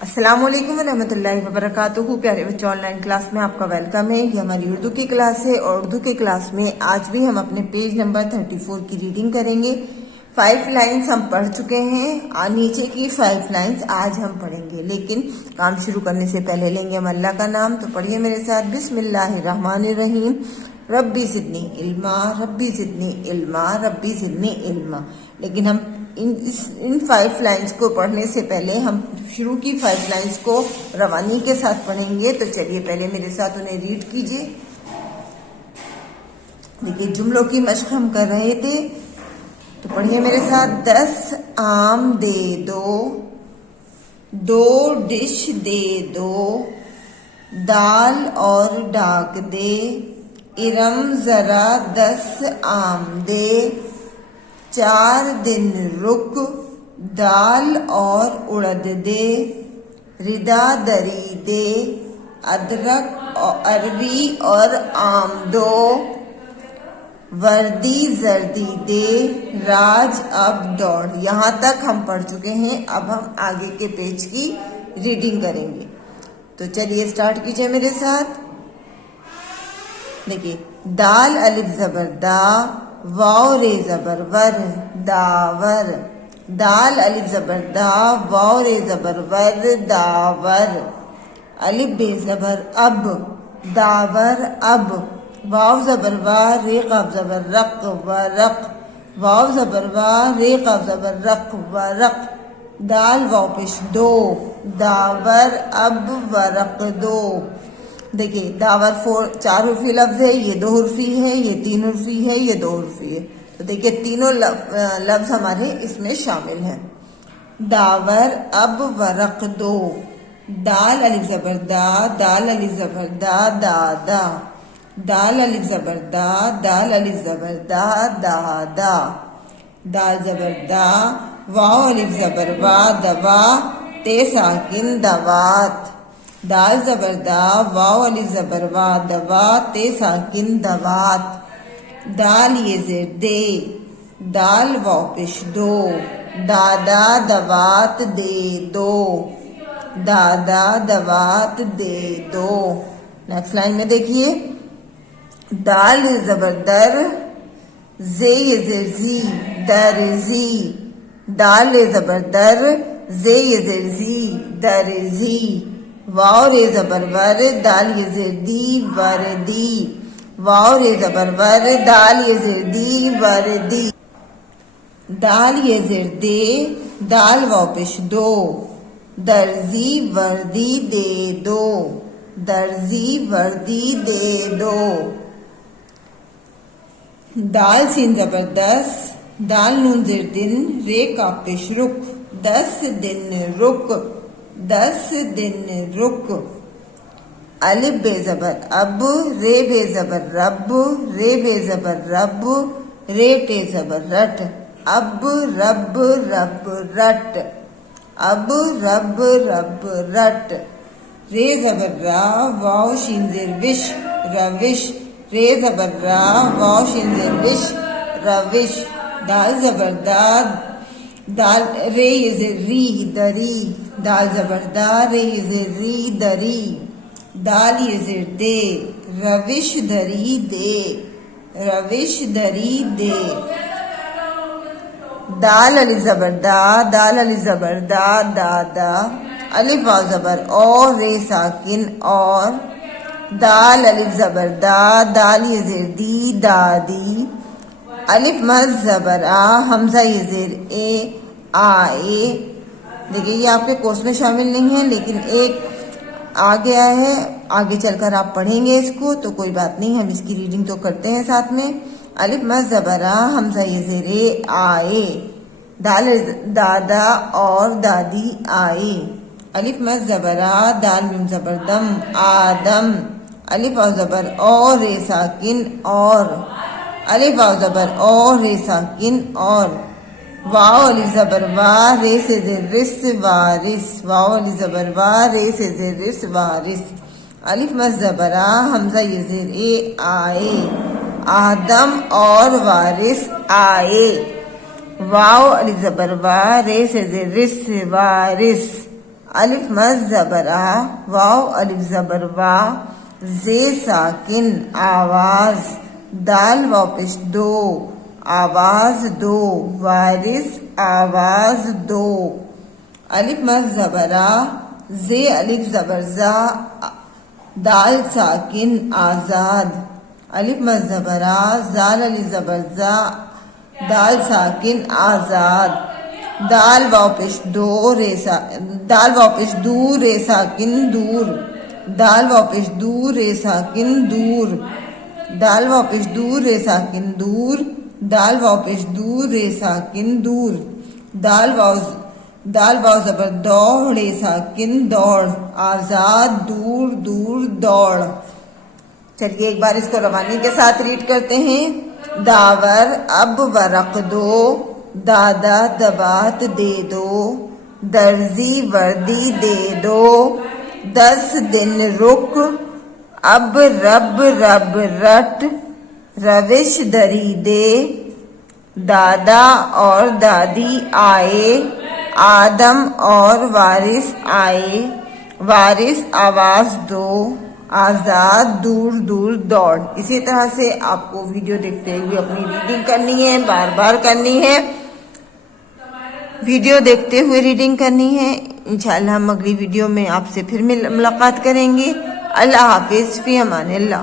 السلام علیکم ورحمۃ اللہ وبرکاتہ۔ پیارے بچوں، آن لائن کلاس میں آپ کا ویلکم ہے۔ یہ ہماری اردو کی کلاس ہے اور اردو کی کلاس میں آج بھی ہم اپنے پیج نمبر 34 کی ریڈنگ کریں گے۔ 5 لائنز ہم پڑھ چکے ہیں، نیچے کی 5 لائنز آج ہم پڑھیں گے، لیکن کام شروع کرنے سے پہلے لیں گے ہم اللہ کا نام۔ تو پڑھیے میرے ساتھ، بسم اللہ الرحمن الرحیم۔ ربی زدنی علما، ربی زدنی علما، ربی زدنی علما۔ لیکن ہم ان 5 لائنز کو پڑھنے سے پہلے ہم شروع کی 5 لائنز کو روانی کے ساتھ پڑھیں گے۔ تو چلیے پہلے میرے ساتھ انہیں ریڈ کیجیے۔ دیکھیے، جملوں کی مشق ہم کر رہے تھے، تو پڑھیے میرے ساتھ۔ 10 آم دے دو، 2 ڈش دے دو، دال اور ڈاک دے، ارم ذرا 10 آم دے، 4 دن رک، دال اور اڑد دے، ردا دری دے، ادرک اروی اور آم دو، وردی زردی دے، راج اب دوڑ۔ یہاں تک ہم پڑھ چکے ہیں، اب ہم آگے کے پیج کی ریڈنگ کریں گے۔ تو چلیے اسٹارٹ کیجئے میرے ساتھ۔ دیکھیے، دال الف زبر دا، واو رے زبر ور، داور۔ دال الف زبر دا، واو رے زبر ور، داور۔ الف بے زبر اب، داور اب۔ واو زبر وا، رے قاف زبر رق، ورق۔ واو زبر وا، رے قاف زبر رق، ورق۔ دال واو پیش دو، داور اب ورق دو۔ دیکھیے، داور 4 حرفی لفظ ہے، یہ 2 حرفی ہے، یہ 3 حرفی ہے، یہ 2 حرفی ہے۔ تو دیکھیے، تینوں لفظ ہمارے اس میں شامل ہیں۔ داور اب ورق دو۔ دال الف زبر دا، دال الف زبر دا، دادا۔ دال الف زبر دا، دال الف زبر دا، دادا۔ دال زبر دا، واو الف زبر وا، دوا، تے ساکن دوات۔ دال زبر دا، واو الف زبر وا، دوا، تے ساکن دوات۔ دال یہ زیر دے، دال واو پیش دو، دادا دوات دے دو، دادا دوات دے دو۔ نیکسٹ لائن میں دیکھیے، دال زبر در، زے یہ زیر زی، درزی۔ دال زبر در، زے یہ زیر زی، درزی۔ واو رے زبر ور، دال یہ زیر دی، وردی۔ واو رے زبر ور، دال یہ زیر دی، وردی۔ دال یہ زیر دے، دال واو پیش دو، درزی وردی دے دو، درزی وردی دے دو۔ دال سین زبر دس، دال نون زیر دن، رے کاف پیش رک، 10 دن رک، 10 دن رک۔ الف بے زبر اب، رے بے زبر رب، رے بے زبر رب، رے ٹے زبر رٹ، اب رب رب رٹ، اب رب رب رٹ۔ رے زبر را، واو شین زیر وش، روش۔ رے زبر را، واو شین زیر وش، روش۔ دال زبر دا، دال رے یہ زیر ری، دری۔ دال زبر دا، رے یہ زیر ری، دری۔ دال یہ زیر دے، روش دری دے، روش دری دے۔ دال الف زبر دا، دال الف زبر دا، دادا۔ الف واو زبر او، رے ساکن اور۔ دال الف زبر دا، دال یہ زیر دی، دادی۔ الف مد زبر آ، حمزہ یہ زیر اے، آئے۔ دیکھیے، یہ آپ کے کورس میں شامل نہیں ہے، لیکن ایک آ گیا ہے، آگے چل کر آپ پڑھیں گے اس کو، تو کوئی بات نہیں، ہم اس کی ریڈنگ تو کرتے ہیں ساتھ میں۔ الف مد زبر آ، حمزہ یہ زیر اے، آئے۔ دال دادا اور دادی آئے۔ الف مد زبر آ، دال میم زبر دم، آدم۔ الف واو زبر او، رے ساکن اور۔ الف واو زبر او، رے ساکن اور۔ واو الف زبر وا، رے سے زیر رس، وارث۔ واو الف زبر وا، رے سے زیر رس، وارث۔ الف مد زبر آ، حمزہ یہ زیر اے، آئے۔ آدم اور وارث آئے۔ واو الف زبر وا، رے سے زیر رس، وارث۔ الف مد زبر آ، واو الف زبر وا، زے ساکن آواز، دال واو پیش دو، آواز دو، وارث آواز دو، الف مد زبر آ، زے الف زبر زا، دال ساکن آزاد، الف مد زبر آ، زال الف زبر زا، دال ساکن آزاد، دال واو پیش دو رے دال واو پیش دو رے ساکن دور، دال واو پیش دو رے ساکن دور، دال واو پیش دو رے ساکن دور، دال واو پیش دو رے ساکن دور، دال واو زبر دو رے ساکن دوڑ، آزاد دور دور دوڑ۔ چلیے ایک بار اس کو روانی کے ساتھ ریڈ کرتے ہیں۔ داور اب ورق دو، دادا دوات دے دو، درزی وردی دے دو، 10 دن رک، اب رب رب رٹ، روش دری دے، دادا اور دادی آئے، آدم اور وارث آئے، وارث آواز دو، آزاد دور دور دوڑ۔ اسی طرح سے آپ کو ویڈیو دیکھتے ہوئے اپنی ریڈنگ کرنی ہے، بار بار کرنی ہے، ویڈیو دیکھتے ہوئے ریڈنگ کرنی ہے۔ انشاءاللہ ہم اگلی ویڈیو میں آپ سے پھر ملاقات کریں گے۔ اللہ حافظ، فی امان اللہ۔